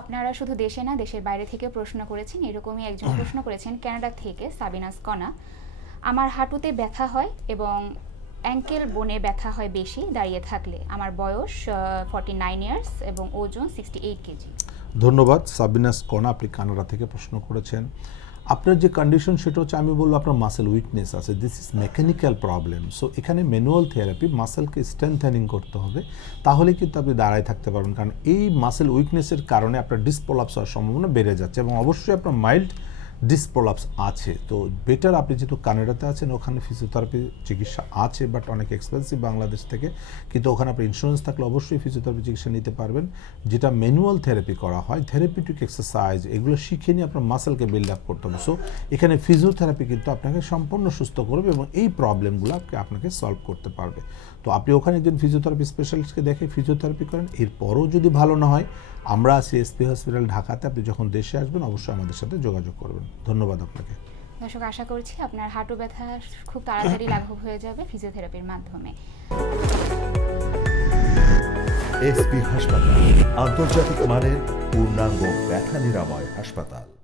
আপনারা শুধু দেশে না, দেশের বাইরে থেকে প্রশ্ন করেছেন, এরকমই একজন প্রশ্ন করেছেন ক্যানাডা থেকে সাবিনাস কনা আমার হাঁটুতে ব্যথা হয় এবং অ্যাঙ্কেল বোনে ব্যথা হয় বেশি দাঁড়িয়ে থাকলে। আমার বয়স ফর্টি নাইন ইয়ার্স এবং ওজন সিক্সটি এইট কেজি। ধন্যবাদ সাবিনাস কনা আপনি কানাডা থেকে প্রশ্ন করেছেন। আপনার যে কন্ডিশন সেটা হচ্ছে আমি বলব আপনার মাসেল উইকনেস আছে। This is mechanical problem so এখানে ম্যানুয়াল থেরাপি মাসেলকে স্ট্রেংথেনিং করতে হবে। তাহলে কিন্তু আপনি দাঁড়ায় থাকতে পারবেন। কারণ এই মাসেল উইকনেসের কারণে আপনার ডিসপোলাপস হওয়ার সম্ভাবনা বেড়ে যাচ্ছে এবং অবশ্যই আপনার মাইল্ড ডিসপোলাপস আছে। তো বেটার আপনি যেহেতু কানাডাতে আছেন, ওখানে ফিজিওথেরাপি চিকিৎসা আছে বাট অনেক এক্সপেন্সিভ বাংলাদেশ থেকে। কিন্তু ওখানে আপনার ইন্স্যুরেন্স থাকলে অবশ্যই ফিজিওথেরাপি চিকিৎসা নিতে পারবেন। যেটা ম্যানুয়াল থেরাপি করা হয় থেরাপিউটিক এক্সারসাইজ এগুলো শিখে নিয়ে আপনার মাসেলকে বিল্ড আপ করতে হবে। সো এখানে ফিজিওথেরাপি কিন্তু আপনাকে সম্পূর্ণ সুস্থ করবে এবং এই প্রবলেমগুলো আপনাকে সলভ করতে পারবে। তো আপনি ওখানে একজন ফিজিওথেরাপি স্পেশালিস্টকে দেখে ফিজিওথেরাপি করেন, এরপরও যদি ভালো না হয় আমরা আছি এসপি হসপিটাল ঢাকাতে। আপনি যখন দেশে আসবেন অবশ্যই আমাদের সাথে যোগাযোগ করবেন। ধন্যবাদ আপনাকে। দর্শক আশা করছি আপনার হাঁটু ব্যথা খুব তাড়াতাড়ি লাঘব হয়ে যাবে ফিজিওথেরাপির মাধ্যমে। এসপি হাসপাতাল আন্তর্জাতিক মানের পূর্ণাঙ্গ ব্যথা নিরাময় হাসপাতাল।